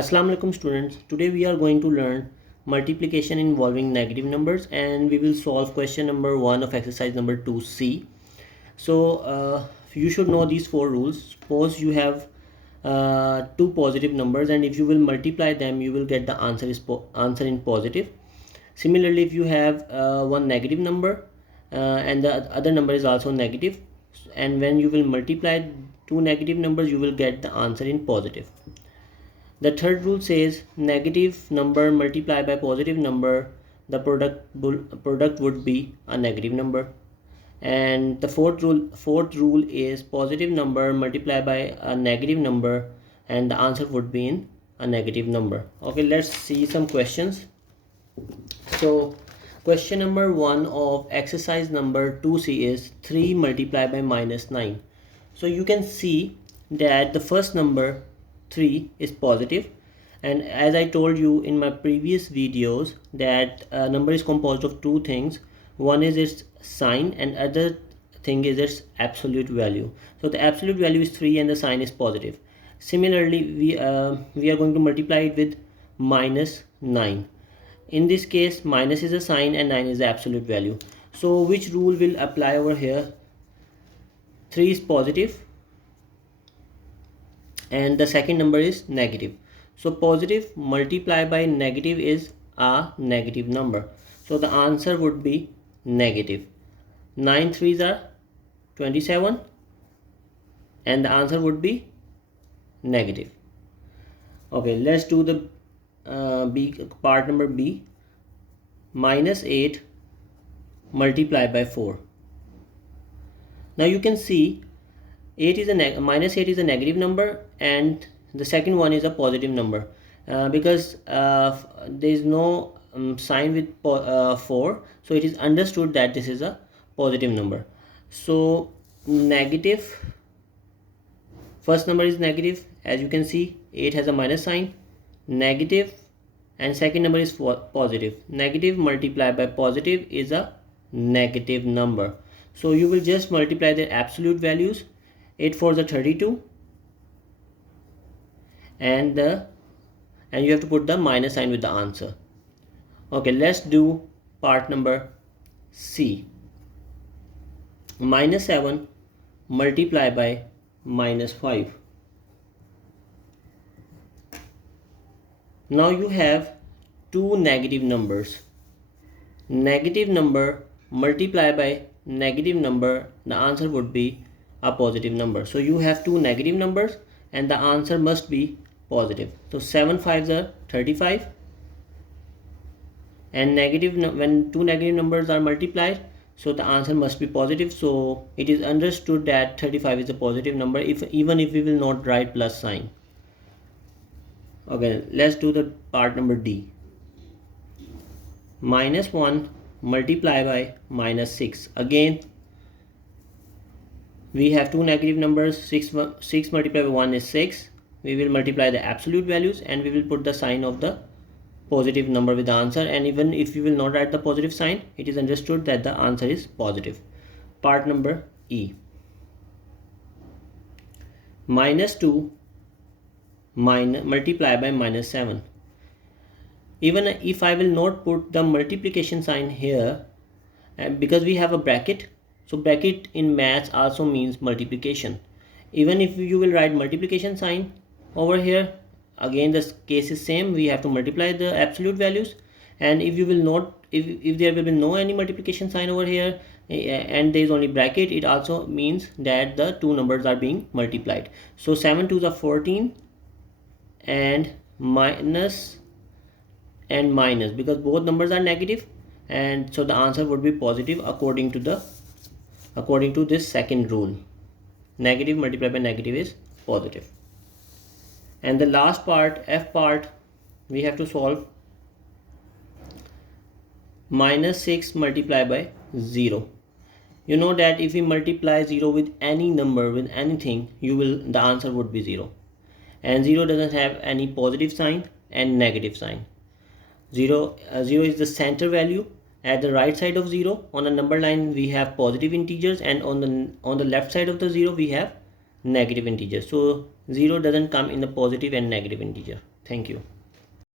Assalamu alaikum students. Today we are going to learn multiplication involving negative numbers and we will solve question number 1 of exercise number 2C. You should know these four rules. Suppose you have two positive numbers and if you will multiply them you will get the answer in positive. Similarly, if you have one negative number and the other number is also negative, and when you will multiply two negative numbers you will get the answer in positive. The third rule says negative number multiplied by positive number, the product would be a negative number. And the fourth rule is positive number multiplied by a negative number and the answer would be in a negative number. Okay, let's see some questions. So question number 1 of exercise number 2C is 3 multiplied by minus 9. So you can see that the first number 3 is positive, and as I told you in my previous videos that a number is composed of two things. One is its sign and other thing is its absolute value. So the absolute value is 3 and the sign is positive. Similarly, we are going to multiply it with minus 9. In this case, minus is a sign and 9 is the absolute value. So which rule will apply over here? 3 is positive and the second number is negative. So positive multiplied by negative is a negative number. So the answer would be negative. 9 threes are 27 and the answer would be negative. Okay, let's do the part number B. Minus 8 multiplied by 4. Now you can see minus 8 is a negative number and the second one is a positive number because there is no sign with 4, so it is understood that this is a positive number. So negative, first number is negative, as you can see 8 has a minus sign, negative, and second number is positive. Negative multiplied by positive is a negative number. So you will just multiply the absolute values. 8 4s are 32 and you have to put the minus sign with the answer. Okay, let's do part number C. Minus 7 multiplied by minus 5. Now you have two negative numbers. Negative number multiplied by negative number, the answer would be a positive number. So you have two negative numbers and the answer must be positive. So 7 5s are 35 and when two negative numbers are multiplied, so the answer must be positive. So it is understood that 35 is a positive number even if we will not write plus sign. Okay, let's do the part number D. Minus 1 multiplied by minus 6. Again we have two negative numbers. 6 multiplied by 1 is 6. We will multiply the absolute values and we will put the sign of the positive number with the answer, and even if you will not write the positive sign, it is understood that the answer is positive. Part number E. Minus 2 multiplied by minus 7. Even if I will not put the multiplication sign here, because we have a bracket, so bracket in maths also means multiplication. Even if you will write multiplication sign over here, again the case is same. We have to multiply the absolute values, and if you will not, if there will be no any multiplication sign over here and there is only bracket, it also means that the two numbers are being multiplied. So 7 2s are 14 and minus because both numbers are negative, and so the answer would be positive according to this second rule. Negative multiplied by negative is positive. And the last part, F part, we have to solve. Minus 6 multiplied by 0. You know that if we multiply 0 with any number, with anything, the answer would be 0. And 0 doesn't have any positive sign and negative sign. 0 is the center value. At the right side of 0 on a number line we have positive integers, and on the left side of the 0 we have negative integers. So 0 doesn't come in the positive and negative integer. Thank you.